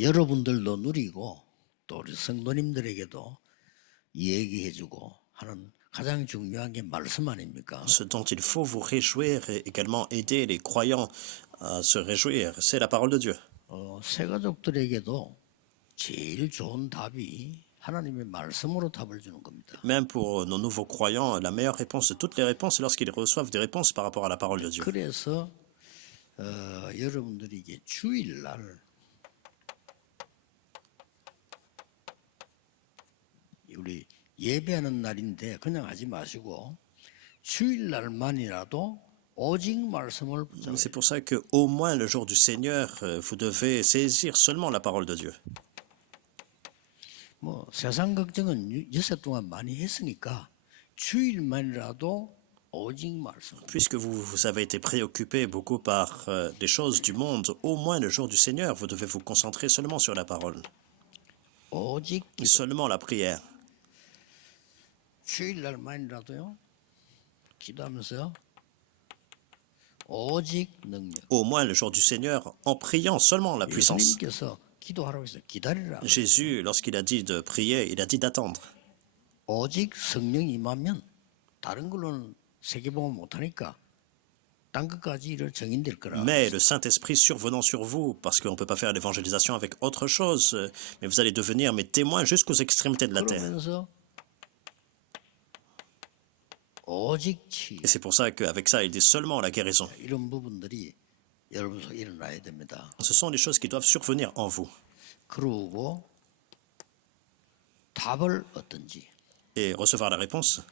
여러분들도 누리고 또 우리 성도님들에게도 얘기해주고 하는 가장 중요한 게 말씀 아닙니까? Ce dont il faut vous réjouir et également aider les croyants à se réjouir, c'est la parole de Dieu. 새 가족들에게도 제일 좋은 답이 하나님의 말씀으로 답을 주는 겁니다. Même pour nos nouveaux croyants, la meilleure réponse de toutes les réponses, c'est lorsqu'ils reçoivent des réponses par rapport à la parole de Dieu. 그래서 여러분들이 이게 주일날 우리 예배하는 날인데 그냥 하지 마시고 주일날만이라도 오직 말씀을 붙잡아야 C'est pour ça qu'au moins le jour du Seigneur, vous devez saisir seulement la parole de Dieu. 뭐 세상 걱정은 여세 동안 많이 했으니까 주일만이라도 오직 말씀. Puisque vous avez été préoccupé beaucoup par des choses du monde, au moins le jour du Seigneur, vous devez vous concentrer seulement sur la parole, 오직 seulement la prière. 주일날만이라도요. 기도하면서요. 오직 능력. Au moins le jour du Seigneur, en priant seulement la puissance. 예수님께서 기도하라고 해서 기다리라. Jésus, lorsqu'il a dit de prier, il a dit d'attendre. 오직 성령이 임하면 다른 걸로는 세계복음 못하니까 딴 것까지 일을 정인될 거라. Mais le Saint-Esprit survenant sur vous, parce qu'on ne peut pas faire l'évangélisation avec autre chose, mais vous allez devenir mes témoins jusqu'aux extrémités de la terre. 그러면서 오직 치 Et c'est pour ça qu'avec ça, il dit seulement la guérison. 이런 부분들이 여러분 속에 일어나야 됩니다. Ce sont les choses qui doivent survenir en vous. 그러고 답을 얻든지 Et recevoir la réponse,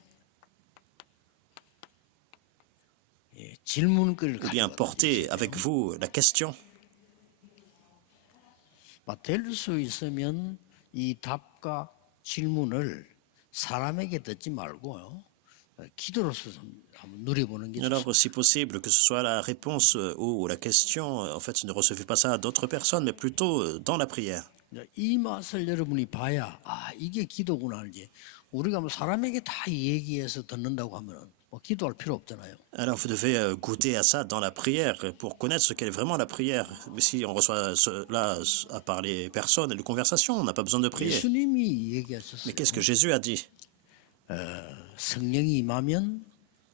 질문거리를 ou bien 가지고 porter avec vous la question. 될 수 있으면 이 답과 질문을 사람에게 듣지 말고요. 기도로서 한번 누려보는 게 Alors, si possible, que ce soit la réponse ou la question, en fait, ne recevez pas ça d'autres personnes, mais plutôt dans la prière. 이 맛을 여러분이 봐야 이게 기도구나 알지. 우리가 뭐 사람에게 다 얘기해서 듣는다고 하면 기도할 필요 없잖아요. Alors, vous devez goûter à ça dans la prière pour connaître ce qu'est vraiment la prière. Mais si on reçoit cela à part les personnes et les conversations, on n'a pas besoin de prier. 예수님이 얘기하셨어요. Mais qu'est-ce que Jésus a dit? 성령이 임하면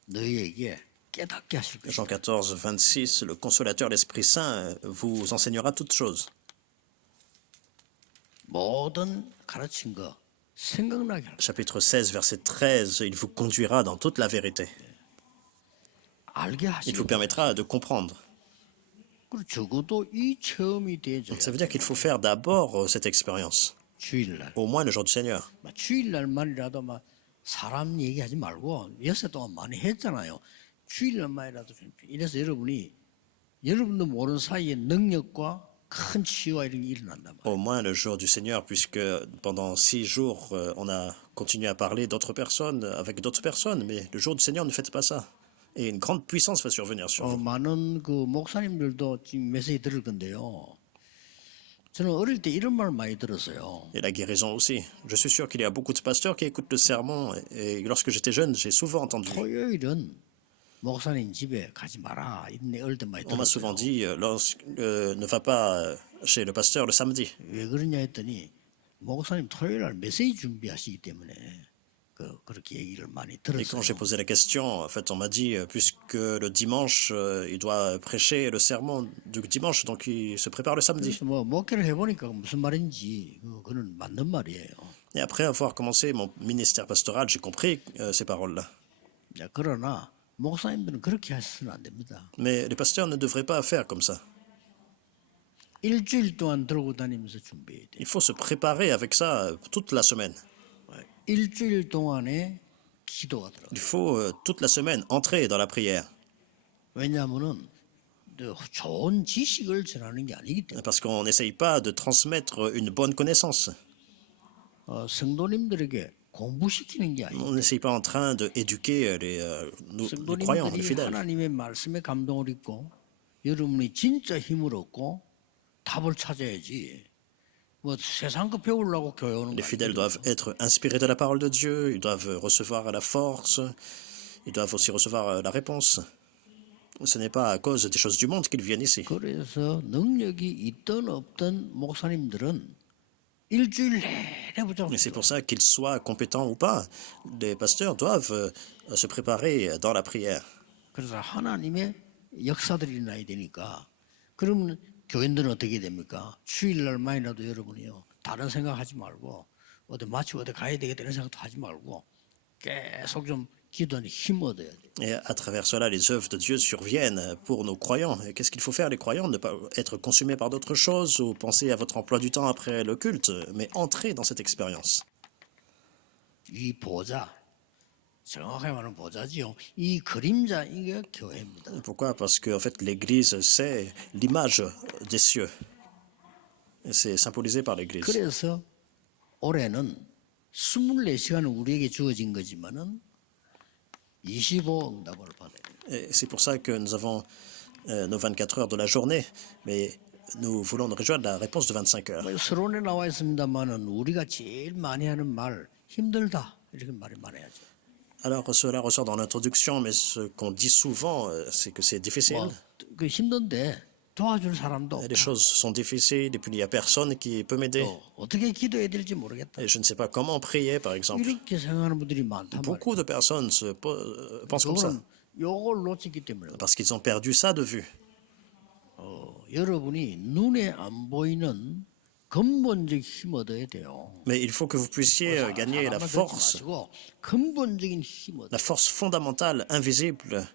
너희에게 깨닫게 하실 Jean 것이다. 14, 26, le consolateur, l'Esprit Saint, vous enseignera toutes choses. 모든 가르친 거 생각나게 할 Chapitre 16, verset 13, il vous conduira dans toute la vérité. 알게 Il 하시고 vous permettra de comprendre. 그리고 적어도 이 체험이 되죠. Ça veut dire qu'il faut faire d'abord cette expérience, 주일날 au moins le jour du Seigneur. 주일날만이라도 사람 얘기하지 말고 여세 동안 많이 했잖아요. 주일날만이라도 이래서 여러분도 모르는 사이에 능력과 큰 치유와 이런 게 일어난단 말이에요. Au moins le jour du Seigneur, puisque pendant 6 jours, on a continué à parler d'autres personnes, avec d'autres personnes, mais le jour du Seigneur, ne faites pas ça. Et une grande puissance va survenir sur vous. 많은 그 목사님들도 지금 메시지 들을 건데요. 저는 어릴 때 이런 말 많이 들었어요. Et la guérison aussi. Je suis sûr qu'il y a beaucoup de pasteurs qui écoutent le sermon, et lorsque j'étais jeune, j'ai souvent entendu. 토요일은 목사님 집에 가지 마라. 이런 어릴 때 많이 On m'a souvent 들었어요. dit, ne va pas chez le pasteur le samedi. 왜 그러냐 했더니 목사님 토요일 날 메시지 준비하시기 때문에 그렇게 얘기를 많이 Et quand j'ai 들었어요. posé la question, en fait, on m'a dit, puisque le dimanche, il doit prêcher le sermon du dimanche, donc il se prépare le samedi. 그래서 목회를 해보니까 무슨 말인지 그건 맞는 말이에요. Et après avoir commencé mon ministère pastoral, j'ai compris ces paroles-là. 그러나 목사님들은 그렇게 하시면 안 됩니다. Mais les pasteurs ne devraient pas faire comme ça. 일주일 동안 들고 다니면서 준비해야 돼요. Il faut se préparer avec ça toute la semaine. 일주일 동안에 기도가 들어가요. Il faut toute la semaine entrer dans la prière. 왜냐하면은 좋은 지식을 전하는 게 아니기 때문에 Parce qu'on n'essaye pas de transmettre une bonne connaissance. 성도님들에게 공부시키는 게 아니에요. On n'essaye pas en train d'éduquer les croyants, les 성도님들이 fidèles. 하나님의 말씀에 감동을 입고 여러분이 진짜 힘을 얻고 답을 찾아야지. 세상 거 배우려고 교회 오는 Les 거 fidèles 아니에요. doivent être inspirés de la parole de Dieu, ils doivent recevoir la force, ils doivent aussi recevoir la réponse. Ce n'est pas à cause des choses du monde qu'ils viennent ici. 그래서 능력이 있든 없든 목사님들은 일주일 내내 붙잡고 Et c'est pour ça qu'ils soient compétents ou pas, les pasteurs doivent se préparer dans la prière. 그래서 하나님의 역사들이 일어나야 되니까 그러면 교인들은 어떻게 됩니까? 주일날만이라도 여러분이요 다른 생각하지 말고 어디 마치고 어디 가야 되겠다 이런 생각도 하지 말고 계속 좀 기도하는 힘 얻어야 돼요. Et à travers cela, les œuvres de Dieu surviennent pour nos croyants. Et qu'est-ce qu'il faut faire, les croyants? Ne pas être consumés par d'autres choses ou penser à votre emploi du temps après le culte, mais entrer dans cette expérience. 이 보좌, 정확하게 말하면 보좌지요. 이 그림자 이게 교회입니다. Pourquoi? Parce que en fait, l'Église, c'est l'image des cieux. Et c'est symbolisé par l'Église. 그래서 올해는 24시간은 우리에게 주어진 거지만은 25 응답을 받아야 돼요. Et c'est pour ça que nous avons nos 24 heures de la journée, mais nous voulons nous réjouir de la réponse de 25 heures. 서론에 나와 있습니다만은 우리가 제일 많이 하는 말 힘들다 이렇게 말이 많아야죠. Alors cela ressort dans l'introduction, mais ce qu'on dit souvent, c'est que c'est difficile. 그 힘든데 도와줄 사람도 Les 없다. choses sont difficiles et puis il n'y a personne qui peut m'aider. 어떻게 기도해야 될지 모르겠다. Et je ne sais pas comment prier, par exemple. 이렇게 생각하는 분들이 많단 말이에요. Beaucoup de personnes pensent comme ça, 그거는 요걸 놓치기 때문에 parce qu'ils ont perdu ça de vue. 여러분이 눈에 안 보이는 근본적 힘 얻어야 돼요. Mais il faut que vous puissiez gagner la 사람만 듣지 force 마시고 근본적인 힘 얻어. la force fondamentale, invisible,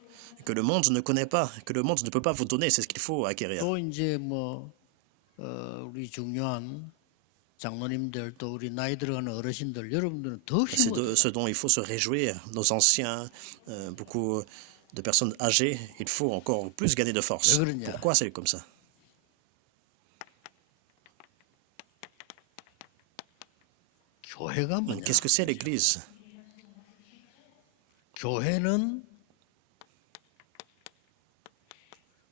que le monde ne connaît pas, que le monde ne peut pas vous donner, c'est ce qu'il faut acquérir. 또 이제 우리 중요한 장로님들 또 우리 나이 들어가는 어르신들 여러분들은 더 C'est 힘 얻어. de ce dont il faut se réjouir. Nos anciens, beaucoup de personnes âgées, il faut encore plus gagner de force. Pourquoi c'est comme ça? 교회가 뭐냐? Qu'est-ce que c'est l'Église? 교회는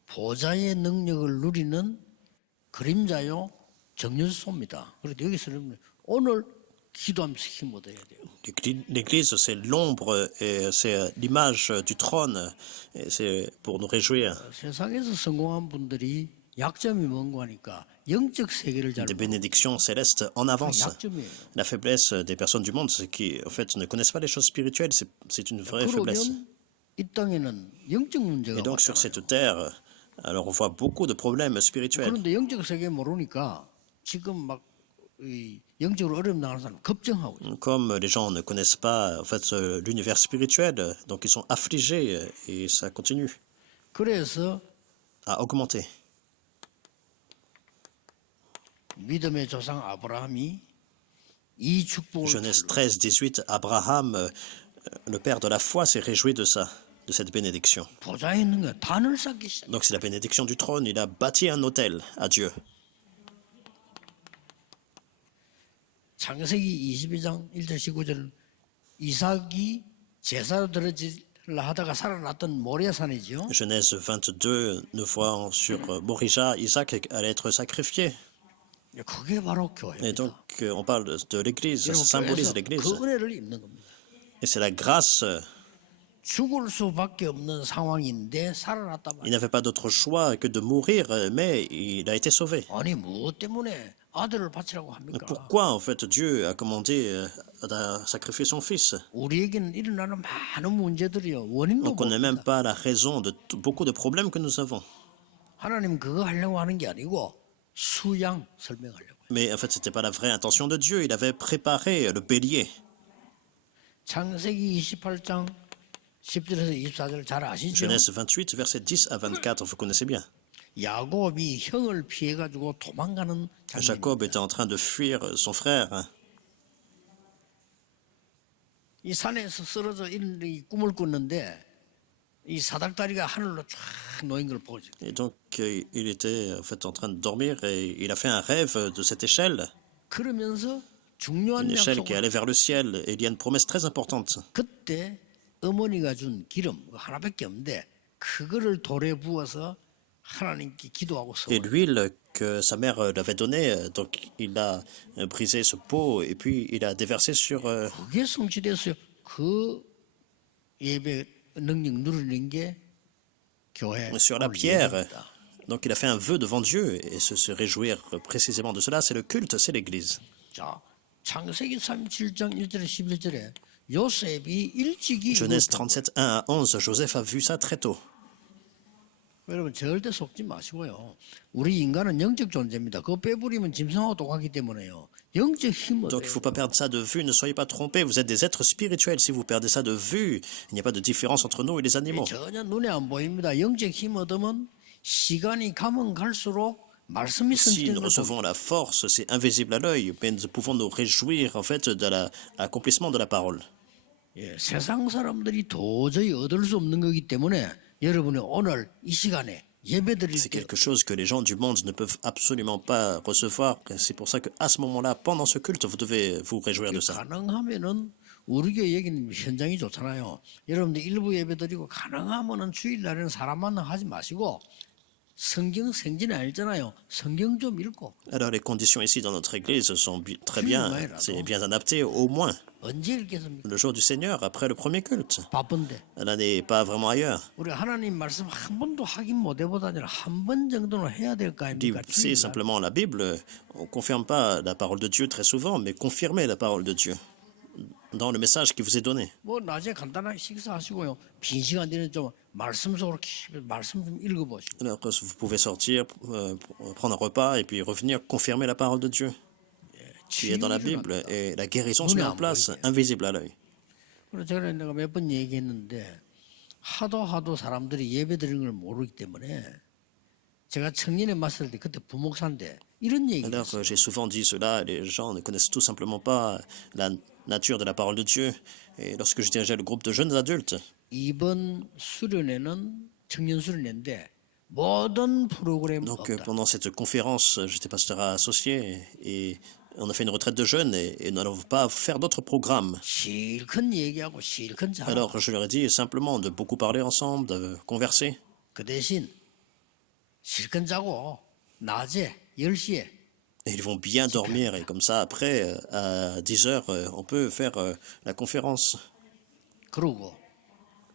보좌의 능력을 누리는 그림자요 정연소입니다. 그래도 여기서는 오늘 기도하면서 힘 얻어야 돼요. L'Église, c'est l'ombre et c'est l'image du trône. Et c'est pour nous réjouir. 세상에서 성공한 분들이 약점이 뭔고 하니까 영적 세계를 잘 Des 모르고 bénédictions célestes en avance. 약점이에요. La faiblesse des personnes du monde, c'est qui, en fait, ne connaissent pas les choses spirituelles. C'est une vraie faiblesse. 그러면 이 땅에는 영적 문제가 Et donc, sur 많잖아요. cette terre, alors on voit beaucoup de problèmes spirituels. 그런데 영적 세계 모르니까 지금 막 이 영적으로 어려움 당하는 사람 걱정하고 있어요. Comme les gens ne connaissent pas, en fait, l'univers spirituel, donc ils sont affligés et ça continue 그래서 à augmenter. 믿음의 조상 아브라함이 이 축복을 Genèse 팔로 13, 18, Abraham, le père de la foi, s'est réjoui de ça, de cette bénédiction. 보좌에 있는 거야. 단을 쌓기 시작. Donc c'est la bénédiction du trône, il a bâti un autel à Dieu. 창세기 22장 1절 19절 이삭이 제사로 드려지려 하다가 살아났던 모리아산이죠. Genèse 22, nous voyons sur Morija, Isaac allait être sacrifié. 그게 바로 교회입니다. Et donc on parle de l'Église, ça 여러분, symbolise 교회에서 l'Église. 그 은혜를 입는 겁니다. Et c'est la grâce. 죽을 수밖에 없는 상황인데 살아났단 Il 말이에요. n'avait pas d'autre choix que de mourir, mais il a été sauvé. 아니 무엇 때문에 아들을 바치라고 합니까? Pourquoi, en fait, Dieu a commandé à sacrifier son fils? 우리에게는 일어나는 많은 문제들이요. 원인도 On ne connaît même 모릅니다. pas la raison de beaucoup de problèmes que nous avons. 하나님 그거 하려고 하는 게 아니고 수양 설명하려고. Mais en fait, ce n'était pas la vraie intention de Dieu. Il avait préparé le bélier. 창세기 28장 10절에서 24절 잘 아시죠? Genèse 28, versets 10 à 24, vous connaissez bien. 야곱이 형을 피해 가지고 도망가는 장면. Jacob était en train de fuir son frère. 이 산에서 쓰러져 있는 이 꿈을 꿨는데 이 사닥다리가 하늘로 쫙 놓인 걸 보죠. Et donc, il était en fait en train de dormir et il a fait un rêve de cette échelle. 그러면서 중요한 Une échelle qui 약속을 allait vers le ciel. Et il y a une promesse très importante. 그때 어머니가 준 기름 하나밖에 없는데 그거를 돌에 부어서 하나님께 기도하고 서. Et l'huile que sa mère l'avait donnée, donc il a brisé ce pot et puis il a déversé sur... 그게 성취됐어요. 그 예배 능력 누리는 게 교회 sur la 오늘 pierre. 예배입니다. Donc il a fait un vœu devant Dieu, et se réjouir précisément de cela, c'est le culte, c'est l'Église. 자, 창세기 37장 1절에 11절에 요셉이 일찍이 Genèse 이걸 본 37, 1 à 11, Joseph a vu ça très tôt. 여러분 절대 속지 마시고요. 우리 인간은 영적 존재입니다. 그거 빼버리면 짐승하고 똑같기 때문에요. 영적 힘을 Donc il ne faut pas perdre ça de vue, ne soyez pas trompés, vous êtes des êtres spirituels. Si vous perdez ça de vue, il n'y a pas de différence entre nous et les animaux. 전혀 눈에 안 보입니다. 영적 힘 얻으면 시간이 가면 갈수록 말씀이 Si 성취되는 nous 걸 recevons la force, c'est invisible à l'œil, mais nous pouvons nous réjouir en fait de l'accomplissement de la parole. 예, 세상 사람들이 도저히 얻을 수 없는 거기 때문에 여러분이 오늘 이 시간에 예배 드릴 C'est 때 quelque chose que les gens du monde ne peuvent absolument pas recevoir. C'est pour ça qu'à ce moment-là, pendant ce culte, vous devez vous réjouir de ça. 가능하면은 우리 교회 여기는 현장이 좋잖아요. 여러분들 일부 예배 드리고 가능하면은 주일날에는 사람 만나 하지 마시고 성경 생진이 알잖아요. 성경 좀 읽고 Alors les conditions ici dans notre église sont très bien, c'est bien adapté au moins. 언제 읽겠습니까? Le jour du Seigneur, après le premier culte. 바쁜데 Elle n'est pas vraiment ailleurs. 우리 하나님 말씀 한 번도 확인 못 해보다니 한 번 정도는 해야 될 거 아닙니까? C'est 주일날. simplement la Bible. On ne confirme pas la parole de Dieu très souvent, mais confirmez la parole de Dieu dans le message qui vous est donné. 뭐 낮에 간단하게 식사하시고요. 빈 시간 되는 좀 말씀 속으로 말씀 좀 읽어보시고. Alors vous pouvez sortir, prendre un repas et puis revenir confirmer la parole de Dieu qui est dans la Bible. Et la guérison se met en place, invisible à l'œil. 그래서 제가 내가 몇 번 얘기했는데 하도 사람들이 예배 드리는 걸 모르기 때문에 제가 청년에 맞설 때 그때 부목사인데 이런 얘기 Alors 했어요. j'ai souvent dit cela, et les gens ne connaissent tout simplement pas la nature de la parole de Dieu. Et lorsque je dirigeais le groupe de jeunes adultes, 이번 수련회는 청년 수련회인데 모든 프로그램 donc 없다. pendant cette conférence, j'étais pasteur associé et on a fait une retraite de jeunes et nous n'allons pas faire d'autres programmes. 실컷 얘기하고 실컷 잘하고 Alors je leur ai dit simplement de beaucoup parler ensemble, de converser. 그 대신 실컷 자고 낮에 10시에 Et ils vont bien dormir et comme ça après, à 10 heures, on peut faire la conférence. 그러고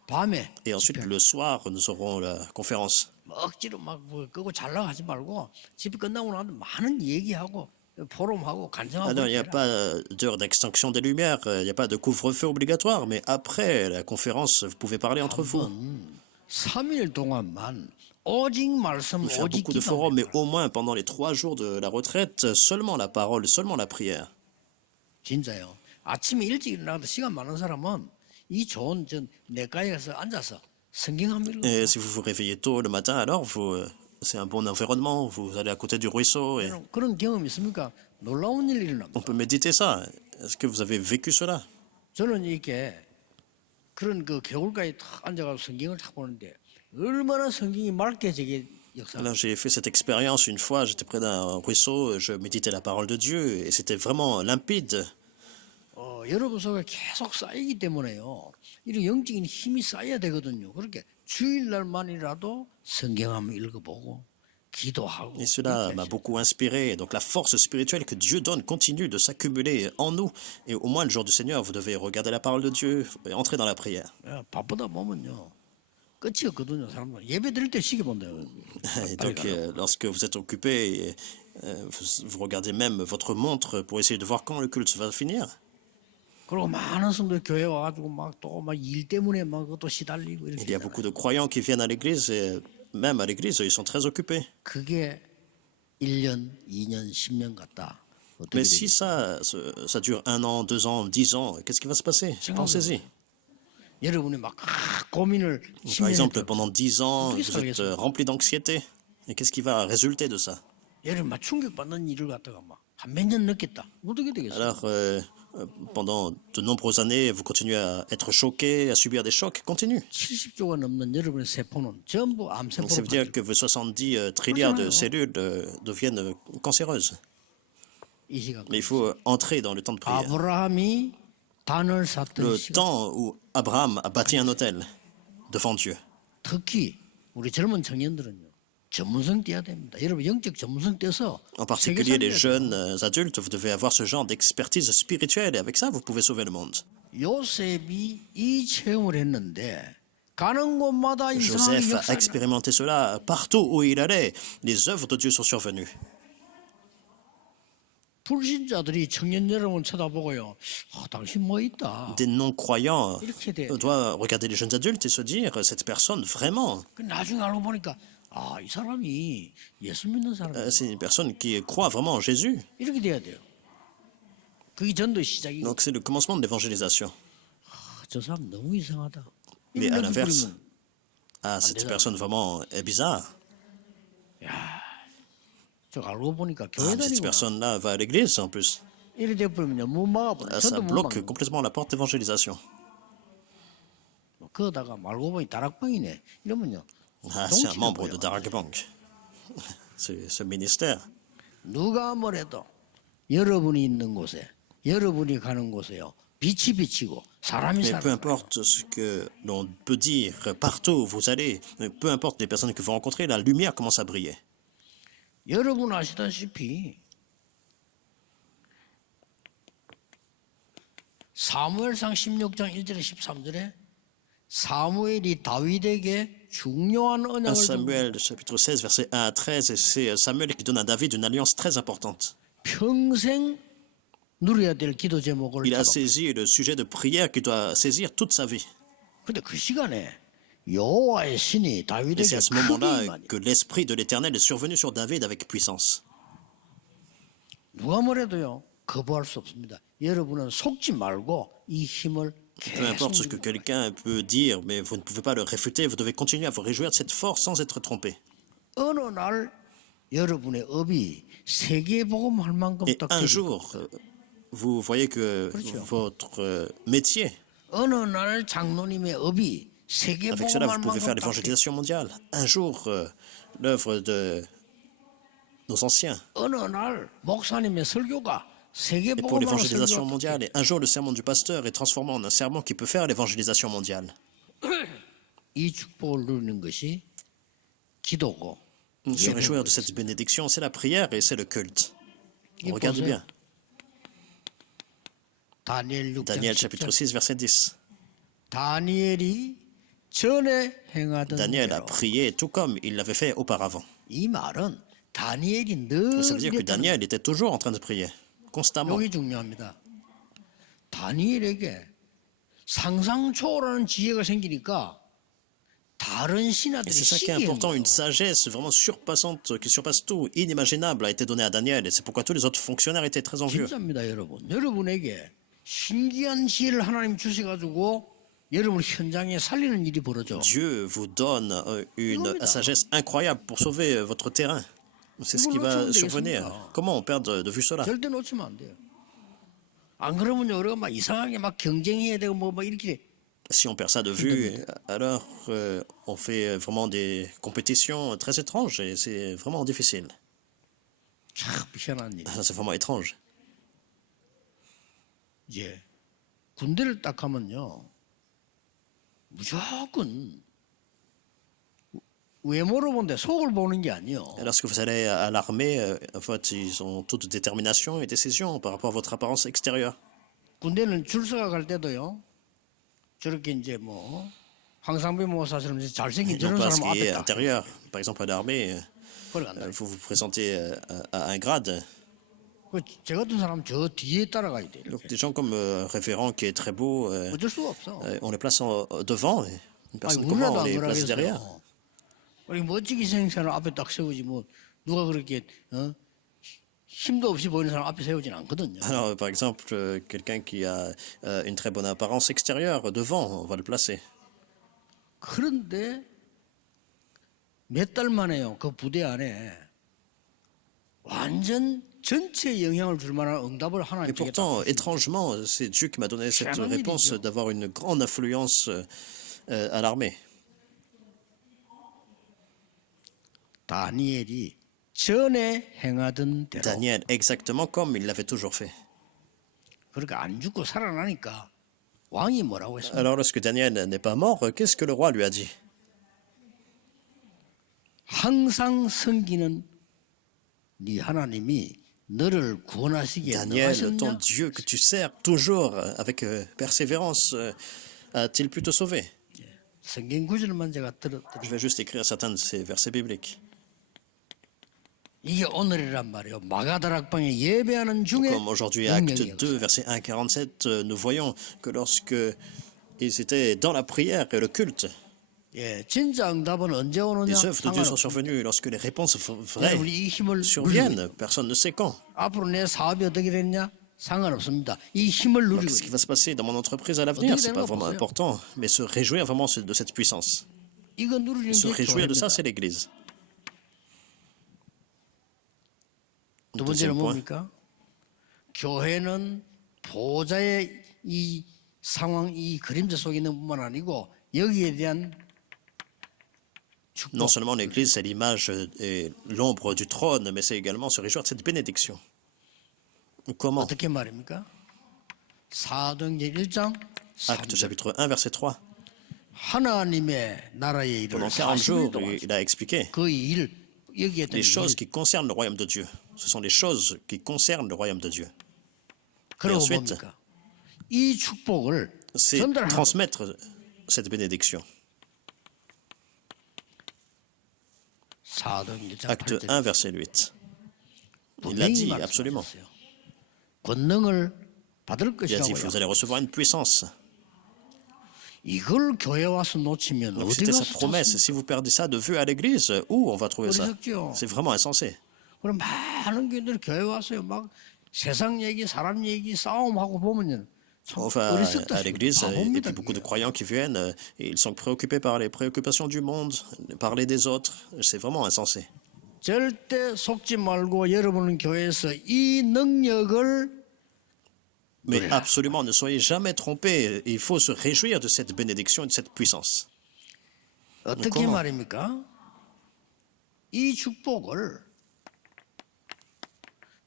밤에 Et ensuite le soir, nous aurons la conférence. 억지로 막 끄고 잘라고 하지 말고 집에 끝나고 나면 많은 얘기하고 포럼하고 간증하고 Alors, il n'y a 해라. pas d'heure d'extinction des lumières, il n'y a pas de couvre-feu obligatoire, mais après la conférence, vous pouvez parler entre vous. 3일 동안만 오직 말씀 Faire 오직 beaucoup de 기도만 forums, mais 해라. au moins pendant les 3 jours de la retraite, seulement la parole, seulement la prière. 진짜요. 아침에 일찍 일어나도 시간 많은 사람은 이 좋은 전 내과에 가서 앉아서 성경 한번 읽어. Et si vous vous réveillez tôt le matin, alors c'est un bon environnement, vous allez à côté du ruisseau et 그런 경험 있습니까? 놀라운 일 일어납니다. on peut méditer ça. Est-ce que vous avez vécu cela? 저는 이렇게 그런 그 겨울가에 탁 앉아가지고 성경을 탁 보는데 얼마나 성경이 맑게 저게 역사. Alors j'ai fait cette expérience une fois, j'étais près d'un ruisseau, je méditais la parole de Dieu et c'était vraiment limpide. 여러분 속에 계속 쌓이기 때문에요. 이런 영적인 힘이 쌓여야 되거든요. 그렇게 주일날만이라도 성경 한번 읽어보고 기도하고. Et cela m'a beaucoup inspiré. Donc la force spirituelle que Dieu donne continue de s'accumuler en nous. Et au moins le jour du Seigneur, vous devez regarder la parole de Dieu et entrer dans la prière. 바쁘다 보면요. 끝이 없거든요. 사람들 예배 드릴 때 시계 본다. Et donc lorsque vous êtes occupé, vous regardez même votre montre pour essayer de voir quand le culte va finir. 그리고 많은 성도들 교회 와가지고 막 또 막 일 때문에 막 그것도 시달리고 Il 이렇게. y a beaucoup de croyants qui viennent à l'église et même à l'église, ils sont très occupés. 그게 1년, 2년, 10년 같다. 어떻게 Mais si 되겠어요? ça dure 1 an, 2 ans, 10 ans, qu'est-ce qui va se passer? Pensez-y. 여러분이 막 고민을 Par exemple, 10년 pendant 10 ans, 어떻게 vous êtes 살겠어요? rempli d'anxiété. Et qu'est-ce qui va résulter de ça? 여러분 막 충격받는 일을 갖다가 막 한 몇 년 넣겠다. 어떻게 되겠어요? Alors, pendant de nombreuses années, vous continuez à être choqué, à subir des chocs. Continue. 70조가 넘는 여러분의 세포는 전부 Donc, ça 암세포로 veut dire que vos 70 trilliards de cellules deviennent cancéreuses. 이 시간. Mais il faut entrer dans le temps de prière. 아브라함이 단을 샀던 Le 시간. temps où Abraham a bâti un autel devant Dieu. 특히 우리 젊은 청년들은요. 전문성 떼야 됩니다. 여러분 영적 전문성 떼서 En particulier les 세계 살려야 돼요. jeunes adultes, vous devez avoir ce genre d'expertise spirituelle et avec ça, vous pouvez sauver le monde. 요셉이 이 체험을 했는데 가는 곳마다 이 상황이 Joseph a 역사. expérimenté cela partout où il allait. Les œuvres de Dieu sont survenues. 불신자들이 청년 여러분 쳐다보고요. 당신 뭐 있다. Des non-croyants 이렇게 돼. doivent regarder les jeunes adultes et se dire, cette personne, vraiment, 나중에 알고 보니까 이 사람이 예수 믿는 사람이야. c'est une personne qui croit vraiment en Jésus. 이렇게 돼야 돼요. 그게 전도 시작이고. Donc c'est le commencement de l'évangélisation. 저 사람 너무 이상하다. Mais 이런 à 얘기 l'inverse, 뿌리면 cette personne vraiment est bizarre. 저 알고 보니까 교회 Mais cette 다니구나. personne-là va à l'église en plus. 이래 돼버리면요 문 막아버려. Ça 전도 못 bloque 막는. complètement la porte d'évangélisation. 그러다가 말고 보니 다락방이네. 이러면요. C'est un membre de Darak Bank. Ce ministère. 누가 뭐래도 여러분이 있는 곳에 여러분이 가는 곳에요. 빛이 비치고 사람이 Mais peu 살아. importe ce que l'on peut dire, partout où vous allez, peu importe les personnes que vous rencontrez, la lumière commence à briller. 여러분 아시다시피 사무엘상 16장 1절에 13절에 사무엘이 다윗에게 중요한 1 언약을 준 Samuel chapitre 16 verset 1 à 13, et c'est Samuel qui donne à David une alliance très importante. 평생 누려야 될 기도 제목을 Il a 잡아. saisi le sujet de prière qu'il doit saisir toute sa vie. 근데 그 시간에 여호와의 신이 Et 다윗에게 c'est à ce 크게 moment-là 임하니 que l'Esprit de l'Éternel est survenu sur David avec puissance. 누가 뭐래도요 거부할 수 없습니다. 여러분은 속지 말고 이 힘을 Peu importe ce que 계속 quelqu'un peut dire, mais vous ne pouvez pas le réfuter, vous devez continuer à vous réjouir de cette force sans être trompé. 어느 날 여러분의 업이 세계 복음할 만큼 Et 딱 un 되고 jour, vous voyez que votre métier, 어느 날 장로님의 업이 세계 avec cela, 복음할 vous pouvez faire 만큼 딱 되고 l'évangélisation mondiale. Un jour, l'œuvre de nos anciens, 어느 날 목사님의 설교가 세계 et pour 복음할 l'évangélisation 설교가 mondiale. Et un jour, le sermon du pasteur est transformé en un sermon qui peut faire l'évangélisation mondiale. 이 축복을 누리는 것이 기도고 Se réjouir de cette bénédiction, c'est la prière et c'est le culte. 이 Regardez 보세요. bien. 다니엘 6장 Daniel 10절. chapitre 6, verset 10. 다니엘이 전에 행하던 Daniel a 대로. prié tout comme il l'avait fait auparavant. 이 말은 다니엘이 늘 Ça veut dire que 이랬다는 Daniel était toujours en train de prier, constamment. 여기 중요합니다. 다니엘에게 상상 초월하는 지혜가 생기니까 다른 Et 신하들이 c'est ça qui est 시기한 important, 거예요. une sagesse vraiment surpassante, qui surpasse tout, inimaginable, a été donnée à Daniel. Et c'est pourquoi tous les autres fonctionnaires étaient très envieux. 진짜입니다, 여러분. 여러분에게 신기한 지혜를 하나님 주셔가지고 여러분 현장에 살리는 일이 벌어져. Dieu vous donne une sagesse incroyable pour sauver votre terrain. C'est ce qui va survenir. Comment on perd de vue cela? 절대 놓치면 안 돼요. 안 그러면 우리가 막 이상하게 막 경쟁해야 되고 뭐 이렇게 Si on perd ça de vue, alors on fait vraiment des compétitions très étranges et c'est vraiment difficile. 참 희한한 일. C'est vraiment étrange. 이제 군대를 딱 가면요 무조건 외모로 본데 속을 보는 게 아니요. Et lorsque vous allez à l'armée, en fait, ils ont toute détermination et décision par rapport à votre apparence extérieure. 군대는 줄서가 갈 때도요 저렇게 이제 뭐 황상배 모사처럼 이제 잘생긴 Non 저런 pas ce 사람 qui est 앞에 딱 intérieur. Par exemple, à l'armée, 걸어간다. vous vous présentez à un grade. 저 같은 사람 저 뒤에 따라가야 돼. Donc 이렇게. des gens comme référent qui est très beau, 어쩔 수가 없어. on les place devant. Et une 아니, personne comme moi, 우리나라도 on 안 les place derrière. 그러겠어요. 우리 멋지게 생긴 사람 앞에 딱 세우지 뭐 누가 그렇게 힘도 없이 보이는 사람 앞에 세우진 않거든요. Alors, par exemple, quelqu'un qui a une très bonne apparence extérieure, devant, on va le placer. 그런데 몇 달 만에요. 그 부대 안에 완전 전체 영향을 줄 만한 응답을 Et 하나님 주겠다. pourtant, étrangement, c'est Dieu qui m'a donné cette réponse d'avoir une grande influence à l'armée. 다니엘이 전에 행하던 대로 Daniel, exactement comme il l'avait toujours fait. 그러니까 안 죽고 살아나니까 왕이 뭐라고 했습니까? Alors, lorsque Daniel n'est pas mort, qu'est-ce que le roi lui a dit? 항상 섬기는 네 하나님이 너를 구원하시기에 Daniel, ton 능하셨냐? Dieu que tu sers toujours avec persévérance, a-t-il pu te sauver? 성경 구절만 제가 Je 들었더니 vais juste écrire certains de ces versets bibliques. 이게 오늘이란 말이에요. 마가다락방에 예배하는 중에 Comme aujourd'hui, acte 능력이 2, verset 1, 47, nous voyons que lorsque ils étaient dans la prière et le culte, 예, 진짜 응답은 언제 오느냐? les œuvres de Dieu sont 상관없어요. survenues lorsque les réponses vraies 여러분이 이 힘을 누리고 surviennent. Personne ne sait quand. 앞으로 내 사업이 어떻게 됐냐? 상관없습니다. 이 힘을 누리고 Qu'est-ce qui va se passer dans mon entreprise à l'avenir? C'est pas vraiment important, mais se réjouir vraiment de cette puissance. 이거 누리는 Se 게 réjouir de ça, 교회입니다. c'est l'Église. 두 번째는 Deuxième point, 뭡니까? 교회는 보좌의 이 상황, 이 그림자 속에 있는 뿐만 아니고 여기에 대한 축복. non seulement l'Église, c'est l'image et l'ombre du trône, mais c'est également se réjouir de cette bénédiction. Comment? 어떻게 말입니까? 사도행전 1장 Acte 3절. chapitre 1, verset 3. 하나님의 나라의 일을 Pendant 40 40일 jours, 동안 il a expliqué 그 일, 여기에 les 대한 choses 일. qui concernent le royaume de Dieu. Ce sont les choses qui concernent le royaume de Dieu. 그리고 ensuite, 뭡니까? 이 축복을 C'est 전달하고 transmettre cette bénédiction. 사도행전 1장 Acte 8절 1, verset 8. Il l'a 분명히 dit, absolument. 말씀하셨어요. 권능을 받을 Il a dit, 것이라고요. vous allez recevoir une puissance. 이걸 교회 와서 놓치면 Donc 어디 c'était sa 가서 promesse. 찾습니까? Si vous perdez ça de vue à l'église, où on va trouver ça? 어리석죠. C'est vraiment insensé. 그럼 많은 교인들이 교회 와서요 막 세상 얘기, 사람 얘기 싸움하고 보면요 참 On va 어리석다 à l'église, et 바보입니다. puis beaucoup de 그게. croyants qui viennent, et ils sont préoccupés par les préoccupations du monde, parler des autres. C'est vraiment insensé. 절대 속지 말고 여러분은 교회에서 이 능력을 Mais absolument, ne soyez jamais trompés. Il faut se réjouir de cette bénédiction et de cette puissance. 어떻게 comment? 말입니까? 이 축복을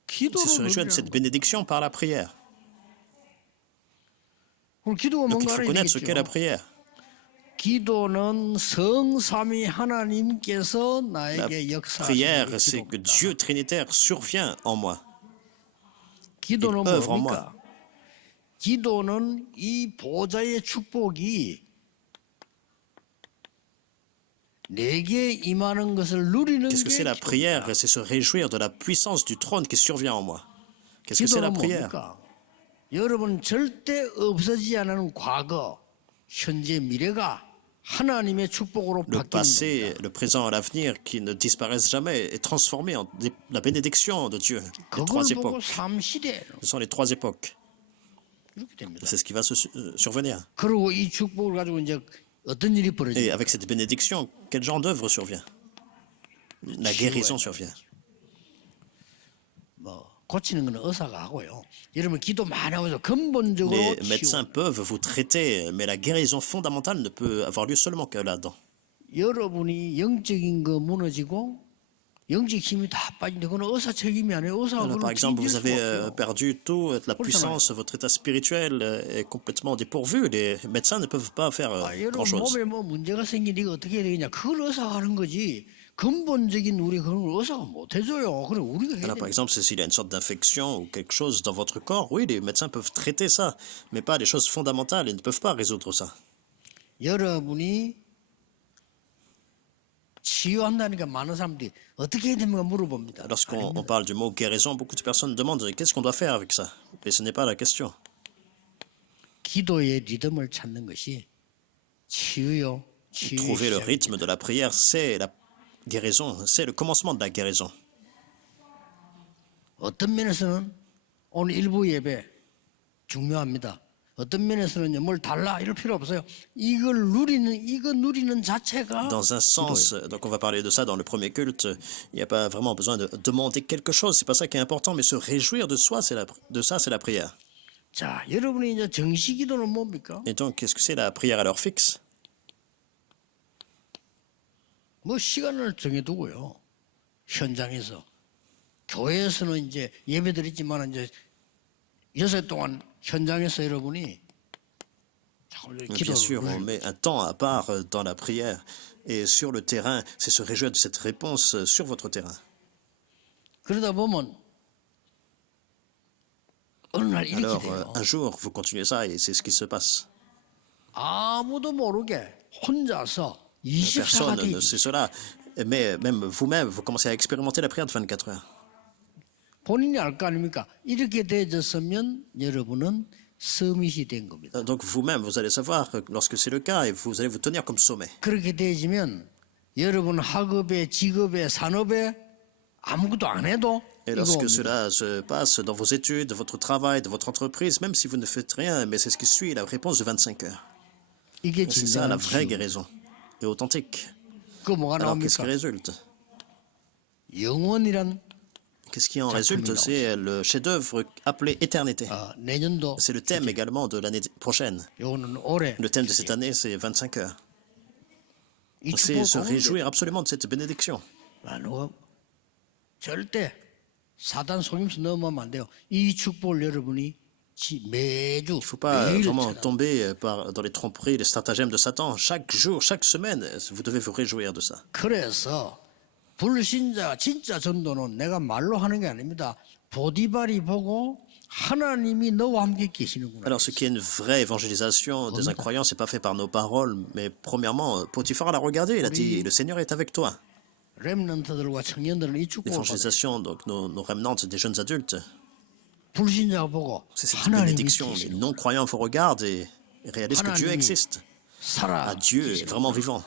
C'est se 기도로 réjouir de 누리라는 cette 거예요. bénédiction par la prière. 그럼 기도가 Donc il 뭔가 faut 알아야 connaître ce qu'est la 되겠죠. prière. 기도는 성삼위 하나님께서 La 나에게 역사하시는 prière, 게 c'est que 기도입니다. Dieu Trinitaire survient en moi. 기도는 il œuvre en 뭡니까? 기도는 이 보좌의 축복이 내게 임하는 것을 누리는 Qu'est-ce que c'est 게 la prière? 기도입니다. C'est se réjouir de la puissance du trône qui survient en moi. Qu'est-ce que c'est la 기도는 prière? 뭡니까? 여러분 절대 없어지지 않는 과거, 현재, 미래가 하나님의 축복으로 Le 바뀌는 passé, 겁니다. le présent et l'avenir qui ne disparaissent jamais est transformé en la bénédiction de Dieu. Les 그걸 trois 보고 époques. 삼시대 Ce sont les trois époques. 이렇게 됩니다. C'est ce qui va se survenir. 그리고 이 축복을 가지고 이제 어떤 일이 Et 벌어집니까? avec cette bénédiction, quel genre d'œuvre survient? La guérison survient. 뭐 고치는 건 의사가 하고요. 여러분 기도 많이 하면서 근본적으로 Les 치유. médecins peuvent vous traiter, mais la guérison fondamentale ne peut avoir lieu seulement que là-dedans. 여러분이 영적인 거 무너지고 영적 힘이 다 빠진데 그건 의사 책임이 아니에요. 의사가 Alors, par 그걸 exemple, 책임질 vous 수가 avez 없어요. perdu tout, la puissance, votre état spirituel est complètement dépourvu. Les médecins ne peuvent pas faire 여러분 grand-chose. 몸에 뭐 문제가 생기니까 어떻게 해야 되겠냐? 그걸 의사가 하는 거지. 근본적인 우리 그런 걸 의사가 못 해줘요. 그래 우리가 해야 Alors, par 돼. exemple, s'il y a une sorte d'infection ou quelque chose dans votre corps, oui, les médecins peuvent traiter ça, mais pas les choses fondamentales. Ils ne peuvent pas résoudre ça. 여러분이 치유한다니까 많은 사람들이 어떻게 해야 됩니까 물어봅니다. Lorsqu'on on parle du mot guérison, beaucoup de personnes demandent qu'est-ce qu'on doit faire avec ça. Mais ce n'est pas la question. 기도의 리듬을 찾는 것이 치유요. 치유의 Trouver le 시작입니다. rythme de la prière, c'est la guérison, c'est le commencement de la guérison. 어떤 면에서는 오늘 일부 예배 중요합니다. 어떤 면에서는 뭘 달라 이럴 필요 없어요. 이거 누리는 자체가 Dans un sens, donc on va parler de ça dans le premier culte, il n'y a pas vraiment besoin de demander quelque chose, c'est pas ça qui est important, mais se réjouir de soi, de ça, c'est la prière. 자, 여러분이 이제 정시 기도는 뭡니까? Et donc, qu'est-ce que c'est la prière à l'heure fixe? 뭐 시간을 정해두고요. 현장에서 교회에서는 이제 예배드리지만 이제 여섯 동안 현장에서 여러분이 자꾸 Bien 기도를 sûr, on 누리는 met un temps à part dans la prière. Et sur le terrain, c'est se réjouir de cette réponse sur votre terrain. 그러다 보면 어느 날 이렇게 Alors, 돼요. un jour, vous continuez ça et c'est ce qui se passe. 아무도 모르게 혼자서 Personne 24가 ne sait cela. Mais même vous-même, vous commencez à expérimenter la prière de 24 heures. 본인이 알 거 아닙니까? 이렇게 되어졌으면 여러분은 서밋이 된 겁니다. Donc vous-même, vous allez savoir que lorsque c'est le cas et vous allez vous tenir comme sommet. 그렇게 되어지면 여러분 학업에 직업에 산업에 아무것도 안 해도 Et 이거 lorsque 옵니다. cela se passe dans vos études, de votre travail, de votre entreprise, même si vous ne faites rien, mais c'est ce qui suit la réponse de 25 heures. 이게 C'est ça la 진정한 vraie 치유. guérison et authentique. 그 뭐가 Alors qu'est-ce qui 나옵니까? résulte? 영원이란 Qu'est-ce qui en résulte? C'est le chef-d'œuvre appelé éternité. 내년도 C'est le thème également de l'année prochaine. 요거는 올해 Le thème de cette année, c'est 25 heures. 이 C'est 축복 se 가운데 réjouir absolument de cette bénédiction. 누가 절대 사단 속임수 넣으면 안 돼요. 이 축복을 여러분이 매주 Il ne faut pas 매일 vraiment 찾아. tomber dans les tromperies, les stratagèmes de Satan. Chaque jour, chaque semaine, vous devez vous réjouir de ça. 그래서 불신자 진짜 전도는 내가 말로 하는 게 아닙니다. 보디발이 보고 하나님이 너와 함께 계시는구나. Alors, ce qui est une vraie évangélisation des incroyants, c'est pas fait par nos paroles, mais premièrement, Potiphar l'a regardé, il a dit, le Seigneur est avec toi. 렘넌트들과 청년들은 이 축복을 받아요. L'évangélisation, donc nos rémanentes des jeunes adultes, 불신자 보고 c'est cette 하나님이 bénédiction. Les 계시는 non-croyants vous regardent et réalisent que Dieu 하나님이 existe. 살아 Ah, Dieu est 계시는 vraiment vivant.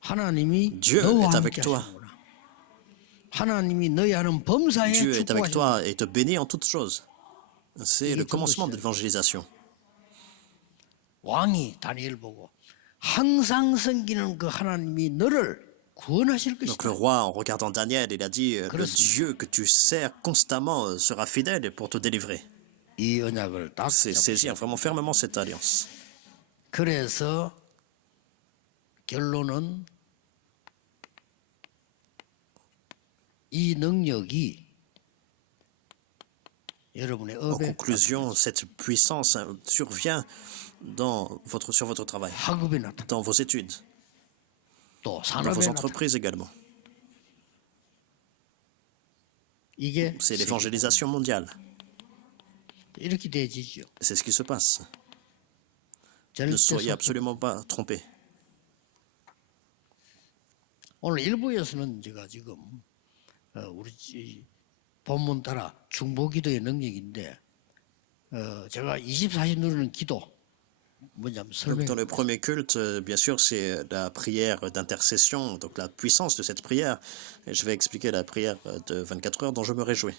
하나님이 Dieu 너와 est 함께 avec toi. 하시는구나. 하나님이 너희 하는 범사에 Dieu est avec 축복하시는 toi et te bénit en toutes choses. C'est le commencement de l'évangélisation. 왕이 다니엘 보고 항상 섬기는 그 하나님이 너를 구원하실 Donc 것이다. le roi, en regardant Daniel, il a dit, le 그렇습니다. Dieu que tu sers constamment sera fidèle pour te délivrer. 이 언약을 딱 C'est 잡으시고. saisir vraiment fermement cette alliance. 그래서 결론은 이 능력이 여러분의 En 업에 conclusion, cette puissance survient sur votre travail, 학업에 나타나 dans vos études, 또 dans 산업에 vos 나타나 entreprises également. 이게 C'est l'évangélisation mondiale. 이렇게 되지죠. C'est ce qui se passe. 절대 Ne soyez 속- absolument pas trompés. 오늘 일부에서는 제가 지금 우리 본문 따라 중보기도의 능력인데 제가 24시 누르는 기도 뭐냐면 Donc, 설명. dans le premier culte, bien sûr, c'est la prière d'intercession, donc la puissance de cette prière. Et je vais expliquer la prière de 24 heures dont je me réjouis.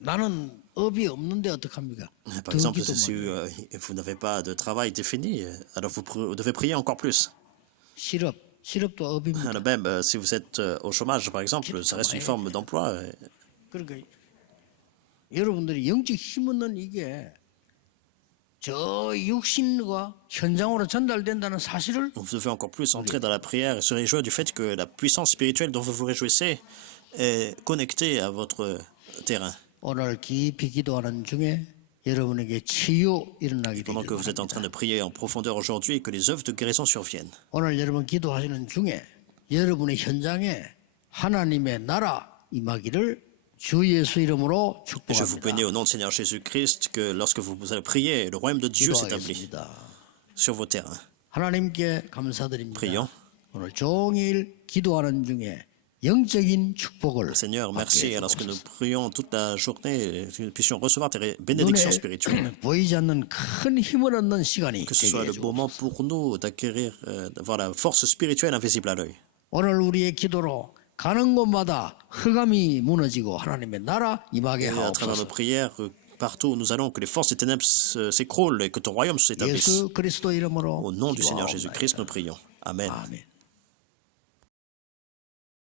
나는 업이 없는데 어떡합니까? Par 더 exemple, 기도만 si 해요. vous n'avez pas de travail défini, alors vous devez prier encore plus. 실업도 업입니다. Alors même si vous êtes au chômage, par exemple, ça reste une forme d'emploi. 그러니까 여러분들이 영적 힘 없는 이게 저 육신과 현장으로 전달된다는 사실을 Vous devez encore plus entrer dans la prière et se réjouir du fait que la puissance spirituelle dont vous vous réjouissez est connectée à votre terrain. 오늘 깊이 기도하는 중에 여러분에게 치유 일어나게 Pendant que 되길 vous êtes en train 바랍니다. de prier en profondeur aujourd'hui, que les œuvres de guérison surviennent. 오늘 여러분 기도하시는 중에 여러분의 현장에 하나님의 나라 임하기를 주 예수 이름으로 Et je vous bénis 축복합니다. au nom du Seigneur Jésus-Christ que lorsque vous allez prier, le royaume de Dieu s'établit 기도하겠습니다. sur vos terrains. 하나님께 감사드립니다. Prions. 오늘 종일 기도하는 중에 영적인 축복을 Seigneur, 받게 merci. Alors que nous 해주옵소서. prions toute la journée, que nous puissions recevoir tes bénédictions spirituelles. 눈에 보이지 않는 큰 힘을 얻는 시간이 Que ce 되게 soit le 해주옵소서. moment pour nous d'acquérir, d'avoir la force spirituelle invisible à l'œil. 오늘 우리의 기도로 가는 곳마다 흑암이 무너지고 하나님의 나라 임하게 Et à travers nos 하옵소서. prières, partout où nous allons, que les forces des ténèbres s'écroulent et que ton royaume s'établisse. 예수 그리스도 이름으로 Au nom du Seigneur 기도하옵나이다. Jésus-Christ, nous prions. Amen. 아멘.